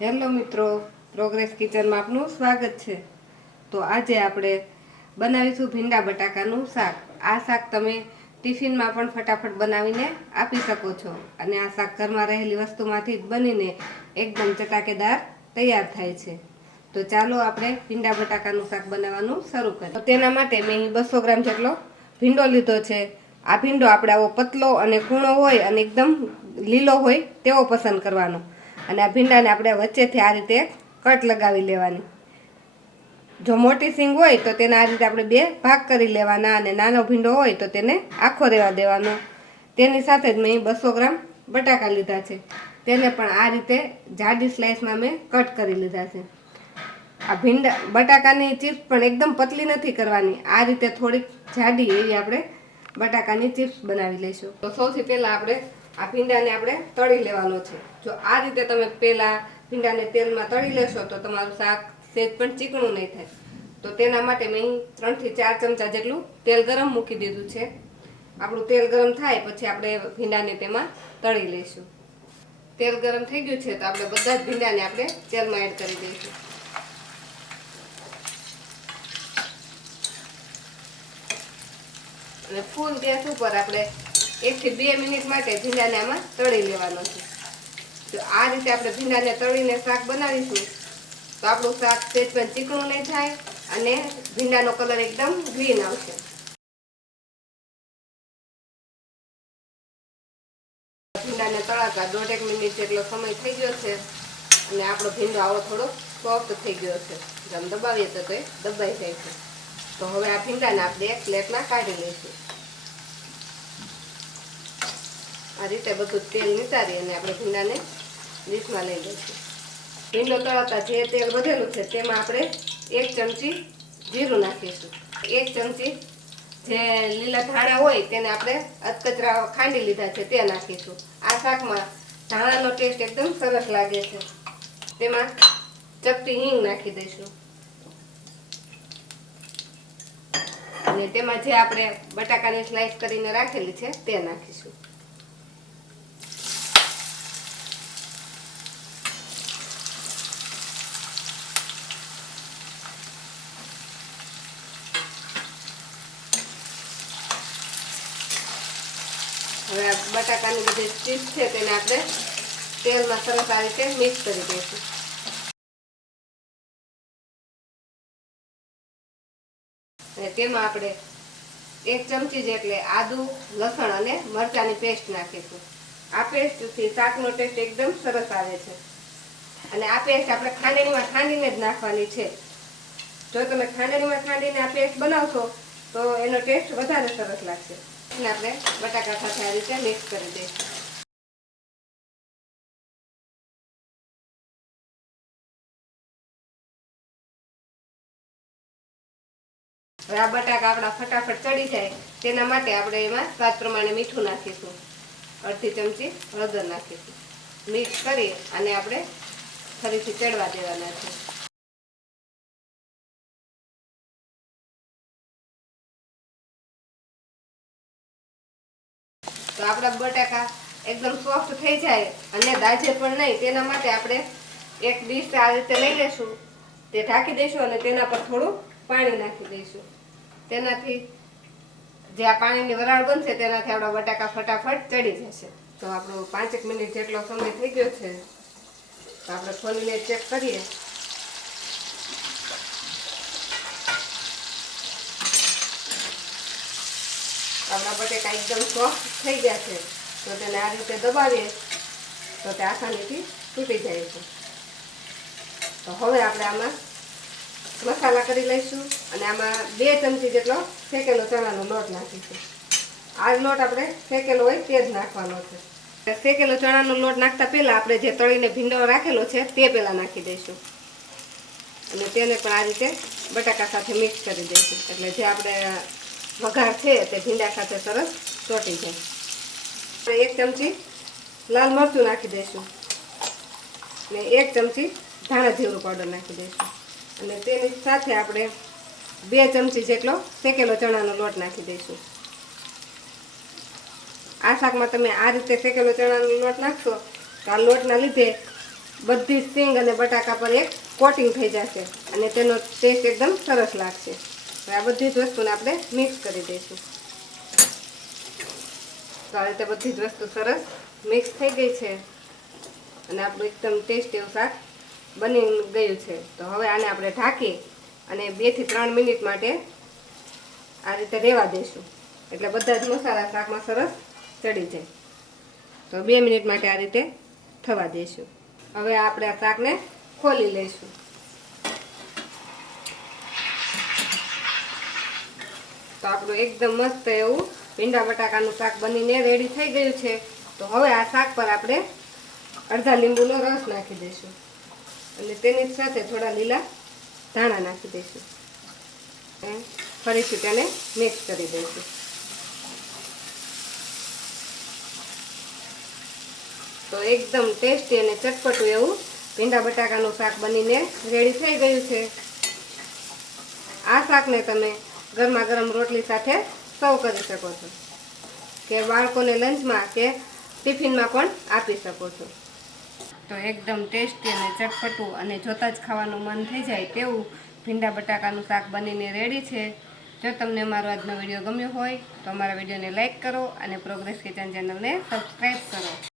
Hello મિત્રો, progress કિચનમાં આપનું સ્વાગત છે। તો આજે આપણે બનાવીશું ભીંડા બટાકાનું શાક। આ શાક તમે ટિફિનમાં પણ ફટાફટ બનાવીને આપી શકો છો અને આ શાક ઘરમાં રહેલી વસ્તુમાંથી બનીને એકદમ ચટાકેદાર તૈયાર થાય છે। તો ચાલો આપણે ભીંડા બટાકાનું શાક બનાવવાનું શરૂ કરીએ। તો તેના માટે મેં 200 ગ્રામ જેટલો ભીંડો લીધો છે। આ ભીંડો આપણે આવો પતલો અને કૂણો હોય અને એકદમ લીલો હોય તેવો પસંદ કરવાનો અને આ ભીંડાને આપણે વચ્ચેથી આ રીતે કટ લગાવી લેવાની। જો મોટી સિંગ હોય તો તેને આ રીતે આપણે 2 ભાગ કરી લેવાના અને નાનો ભીંડો હોય તો તેને આખો રહેવા દેવાનો। તેની સાથે જ મેં 200 ગ્રામ બટાકા લીધા છે, તેને પણ આ રીતે જાડી સ્લાઇસમાં મેં કટ કરી લીધા છે। આ બટાકાની ચિપ્સ પણ એકદમ પતલી નથી કરવાની, આ રીતે થોડીક જાડી એવી આપણે બટાકાની ચિપ્સ બનાવી લઈશું। તો સૌથી પહેલાં આપણે આ ભીંડાને આપણે તળી લેવાનો છે। જો આ રીતે તમે પહેલાં ભીંડાને તેલમાં તળી લેશો તો તમારું શાક સહેજ પણ ચીકણું નહીં થાય। તો તેના માટે મેં 3 થી 4 ચમચા જેટલું તેલ ગરમ મૂકી દીધું છે। આપણું તેલ ગરમ થાય પછી આપણે ભીંડાને તેમાં તળી લઈશું। તેલ ગરમ થઈ ગયું છે તો આપણે બધા જ ભીંડાને આપણે તેલમાં એડ કરી દઈશું અને ફૂલ ગેસ ઉપર આપણે 1 થી 2 મિનિટ માટે ભીંડાને આમાં તળી લેવાનો છે। જો આ રીતે આપણે ભીંડાને તળીને શાક બનાવીશું તો આપણું શાક સહેજ પણ ચીકણું નહીં થાય અને ભીંડાનો કલર એકદમ ગ્રીન આવશે। ભીંડાને તળાતા 1.5 મિનિટ જેટલો સમય થઈ ગયો છે અને આપણો ભીંડો આવો થોડો સોફ્ટ થઈ ગયો છે। જેમ દબાવીએ તો એ દબાઈ જાય છે। તો હવે આ ભીંડાને આપણે એક પ્લેટમાં કાઢી લઈશું। આ રીતે બધું તેલ નિતારી અને આપણે ભીંડાને ડીશમાં લઈ લઈશું। ભીંડો તળાતા જે તેલ વધેલું છે તેમાં આપણે 1 ચમચી જીરું નાખીશું। 1 ચમચી જે લીલા ધાણા હોય તેને આપણે અધકચરા ખાંડી લીધા છે તે નાખીશું। આ શાકમાં ધાણાનો ટેસ્ટ એકદમ સરસ લાગે છે। તેમાં ચપટી હિંગ નાખી દઈશું અને તેમાં જે આપણે બટાકાની સ્લાઇસ કરીને રાખેલી છે તે નાખીશું। હવે આ બટાકાની બધી ચીપ્સ છે તેને આપણે તેલમાં સરસ આ રીતે મિક્સ કરી દઈશું અને તેમાં આપણે 1 ચમચી જેટલી આદુ લસણ અને મરચાંની પેસ્ટ નાખીશું। આ પેસ્ટથી શાકનો ટેસ્ટ એકદમ સરસ આવે છે અને આ પેસ્ટ આપણે ખાંડણીમાં ખાંડીને જ નાખવાની છે। જો તમે ખાંડણીમાં ખાંડીને આ પેસ્ટ બનાવશો તો એનો ટેસ્ટ વધારે સરસ લાગશે। આપણે બટાકા સાથે આ રીતે મિક્સ કરી દઈશું। હવે આ બટાકા આપણા ફટાફટ ચડી જાય તેના માટે આપણે એમાં સ્વાદ પ્રમાણે મીઠું નાખીશું, અડધી ચમચી હળદર નાખીશું। મિક્સ કરી અને આપણે ફરીથી ચડવા દેવાના છે। તો આપણા બટાકા એકદમ સોફ્ટ થઈ જાય અને દાજે પણ નહીં તેના માટે આપણે એક ડીશ આ રીતે લઈ લેશું, તે ઢાંકી દઈશું અને તેના પર થોડું પાણી નાખી દઈશું। તેનાથી જે આ પાણીની વરાળ બનશે તેનાથી આપણા બટાકા ફટાફટ ચડી જશે। તો આપણો 5 મિનિટ જેટલો સમય થઈ ગયો છે તો આપણે ખોલીને ચેક કરીએ। આપણા બટેકા એકદમ સોફ્ટ થઈ ગયા છે તો તેને આ રીતે દબાવીએ તો તે આસાનીથી તૂટી જાય છે। તો હવે આપણે આમાં મસાલા કરી લઈશું અને આમાં 2 ચમચી જેટલો શેકેલો ચણાનો લોટ નાખીશું। આ લોટ આપણે શેકેલો હોય તે જ નાખવાનો છે। શેકેલો ચણાનો લોટ નાખતા પહેલાં આપણે જે તળીને ભીંડો રાખેલો છે તે પહેલાં નાખી દઈશું અને તેને પણ આ રીતે બટાકા સાથે મિક્સ કરી દઈશું એટલે જે આપણે વઘાર છે તે ભીંડા સાથે સરસ ચોંટી જાય। 1 ચમચી લાલ મરચું નાખી દઈશું અને 1 ચમચી ધાણા જીરું પાવડર નાખી દઈશું અને તેની સાથે આપણે 2 ચમચી જેટલો શેકેલો ચણાનો લોટ નાખી દઈશું। આ શાકમાં તમે આ રીતે શેકેલો ચણાનો લોટ નાખશો તો આ લોટના લીધે બધી સિંગ અને બટાકા પર એક કોટિંગ થઈ જશે અને તેનો ટેસ્ટ એકદમ સરસ લાગશે. હવે આ બધી જ વસ્તુને આપણે મિક્સ કરી દઈશું. તો આ રીતે બધી જ વસ્તુ સરસ મિક્સ થઈ ગઈ છે અને આપણું એકદમ ટેસ્ટી એવું શાક બની ગયું છે. તો હવે આને આપણે ઢાંકી અને 2 થી 3 મિનિટ માટે આ રીતે રહેવા દઈશું, એટલે બધા જ મસાલા શાકમાં સરસ ચડી જાય. તો 2 મિનિટ માટે આ રીતે થવા દઈશું. હવે આપણે આ શાકને ખોલી લઈશું. તો આપણું એકદમ મસ્ત એવું ભીંડા બટાકાનું શાક બનીને રેડી થઈ ગયું છે. તો હવે આ શાક પર આપણે અડધા લીંબુનો રસ નાખી દઈશું અને તેની સાથે થોડા લીલા ધાણા નાખી દઈશું. ફરીથી તેને મિક્સ કરી દઈશું. તો એકદમ ટેસ્ટી અને ચટપટું એવું ભીંડા બટાકાનું શાક બનીને રેડી થઈ ગયું છે. આ શાકને તમે ગરમા ગરમ રોટલી સાથે સર્વ કરી શકો છો કે બાળકોને લંચમાં કે ટિફિનમાં પણ આપી શકો છો. તો એકદમ ટેસ્ટી અને ચટપટું અને જોતાં જ ખાવાનું મન થઈ જાય તેવું ભીંડા બટાકાનું શાક બનીને રેડી છે. જો તમને અમારો આજનો વિડીયો ગમ્યો હોય તો અમારા વિડીયોને લાઇક કરો અને પ્રોગ્રેસ કિચન ચેનલને સબસ્ક્રાઈબ કરો.